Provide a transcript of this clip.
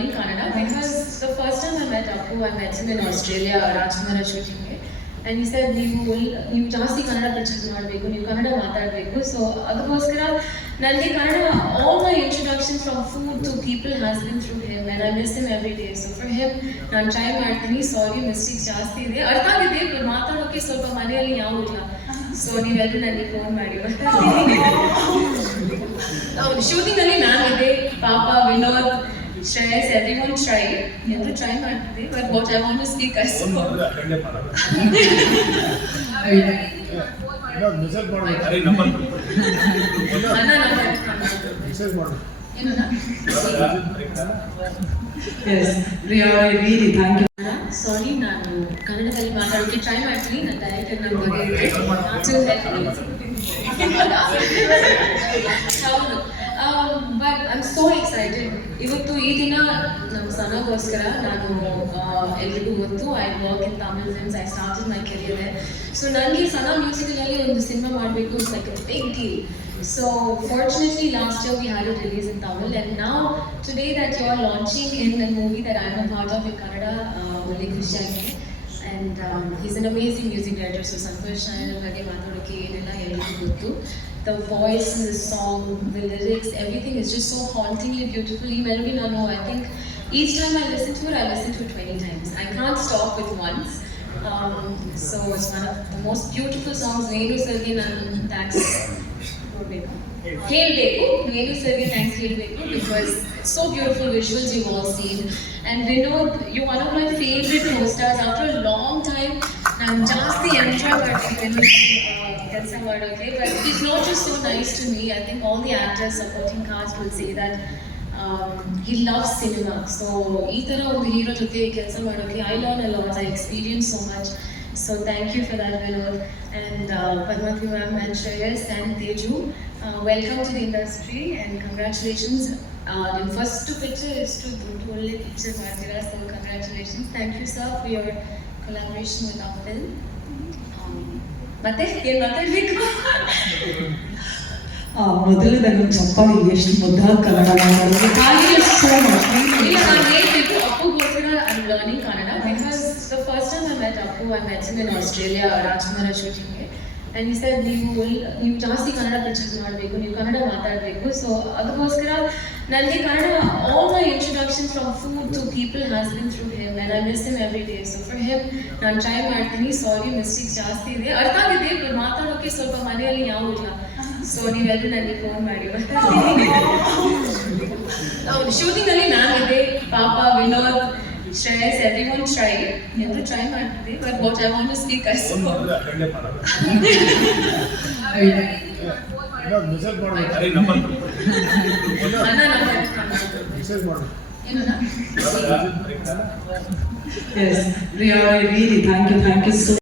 learning Kannada because the first time I met Appu, I met him in Australia, Rajkumara shooting ಗೆ. And he said, ನೀವು ಜಾಸ್ತಿ Kannada pictures ಮಾಡಬೇಕು, ನೀವು ಕನ್ನಡ ಮಾತಾಡಬೇಕು. So ಅದಕ್ಕೋಸ್ಕರ ನನಗೆ Kannada, all my introduction from food to people has been through him and I miss him every day. So for him, ನಾನು try ಮಾಡ್ತೀನಿ. ಸಾರಿ, ಮಿಸ್ಟೇಕ್ಸ್ ಜಾಸ್ತಿ ಇದೆ, ಅರ್ಥ ಆಗಿದೆ, ಮಾತಾಡೋಕ್ಕೆ ಸ್ವಲ್ಪ ಮನೆಯಲ್ಲಿ ಯಾವ ಇಲ್ಲ. ಸೊ ನೀವೆಲ್ಲರೂ ನನಗೆ ಫೋನ್ ಮಾಡಿ. ಶೂಟಿಂಗ್ ಅಲ್ಲಿ ಮ್ಯಾಮ್ ಇದೆ, ಪಾಪ, ವಿನೋದ್, ಶ್ರೇಯಸ್, everyone try. ಎಲ್ಲರೂ ಟ್ರೈ ಮಾಡ್ತಿದ್ದೆ, but what I want to speak as ಸಾರಿ, ನಾನು ಕನ್ನಡದಲ್ಲಿ ಮಾತಾಡೋಕ್ಕೆ ಟ್ರೈ ಮಾಡ್ತೀನಿ. ನನ್ನ ಡೈರೆಕ್ಟರ್ ನನ್ನ ಬಗ್ಗೆ ಹೌದು. But I am so excited. ಇವತ್ತು ಈ ದಿನ ನಮ್ಮ ಸನಗೋಸ್ಕರ ನಾನು ಎಲ್ರಿಗೂ ಗೊತ್ತು, I work in Tamil films, I started my career. So ನನಗೆ ಸನ ಮ್ಯೂಸಿಕಲಲ್ಲಿ ಒಂದು ಸಿನಿಮಾ ಮಾಡಬೇಕು, it's like a big deal. So fortunately last year we had it released in Tamil, and now today that you are launching in a movie that I am a part of in Kannada, Olli Krishna, and he's an amazing music director. So Santosh Nair ಬಗ್ಗೆ ಮಾತಾಡೋಕ್ಕೆ ಏನೆಲ್ಲ ಎಲ್ರಿಗೂ ಗೊತ್ತು. The voice in the song, the lyrics, everything is just so hauntingly beautiful. ಈ melody ನಾನು, I think each time I listen to it, I listen to it 20 times. I can't stop with once. So it's one of the most beautiful songs. Venu sarge ನಾನು thanks ಹೇಳಬೇಕು, ವೇಣು ಸರ್ಗೆ thanks ಹೇಳಬೇಕು, because so beautiful visuals you've all seen. And Vinod, you're one of my favorite co-stars. After a long time, ನಾನು ಜಾಸ್ತಿ enjoy ಮಾಡ್ತೀನಿ ಕೆಲಸ ಮಾಡೋಕ್ಕೆ. But he's not just so nice to me. I think all the actors, supporting cast will say that he loves cinema. So ಈ ಥರ ಒಂದು hero ಜೊತೆ ಕೆಲಸ ಮಾಡೋಕ್ಕೆ I learn a lot, I experience so much. So thank you for that, Vinod. And Padmavathy ma'am and Shreyas and Teju, welcome to the industry and congratulations. Your first picture is to only picture Martira, so congratulations. Thank you sir for your collaboration with our film. ಮತ್ತೆ ಏನು ಮಾತಾಡಬೇಕು? ಮೊದಲು ನನಗೆ ಚಪ್ಪಾಳಿ ಎಷ್ಟು ಮುದ್ದಾದ ಕನ್ನಡ ಮಾತಾಡೋದು. ಇಲ್ಲ, ನಾನು ಹೇಳ್ಬೇಕು, ಅಪ್ಪುಗೋಸ್ಕರ I am learning Kannada because the first time I met Appu, I met him in Australia, Rajkumara shooting ಗೆ. And he said, ನೀವು ಜಾಸ್ತಿ ಕನ್ನಡ ಪಿಕ್ಚರ್ಸ್ ಮಾಡಬೇಕು, ನೀವು ಕನ್ನಡ ಮಾತಾಡಬೇಕು. ಸೊ ಅದಕ್ಕೋಸ್ಕರ ನನಗೆ Kannada, all my introduction from food to people has been through him and I miss him every day. So for him, ನಾನು try ಮಾಡ್ತೀನಿ. ಸಾರಿ, ಮಿಸ್ಟೇಕ್ಸ್ ಜಾಸ್ತಿ ಇದೆ, ಅರ್ಥ ಆಗಿದೆ, ಮಾತಾಡೋಕ್ಕೆ ಸ್ವಲ್ಪ ಮನೆಯಲ್ಲಿ ಯಾವ ಇಲ್ಲ. ಸೊ ನೀವೆಲ್ಲರೂ ನನಗೆ ಫೋನ್ ಮಾಡಿ. ಶೂಟಿಂಗ್ ಅಲ್ಲಿ ಮ್ಯಾಮ್ ಇದೆ, ಪಾಪ, ವಿನೋದ್, ಶ್ರೇಯಸ್, everyone try. ಎಲ್ಲರೂ ಟ್ರೈ ಮಾಡ್ತಿದ್ದೆ, but what I want to speak as Yes, Priya, I really thank you so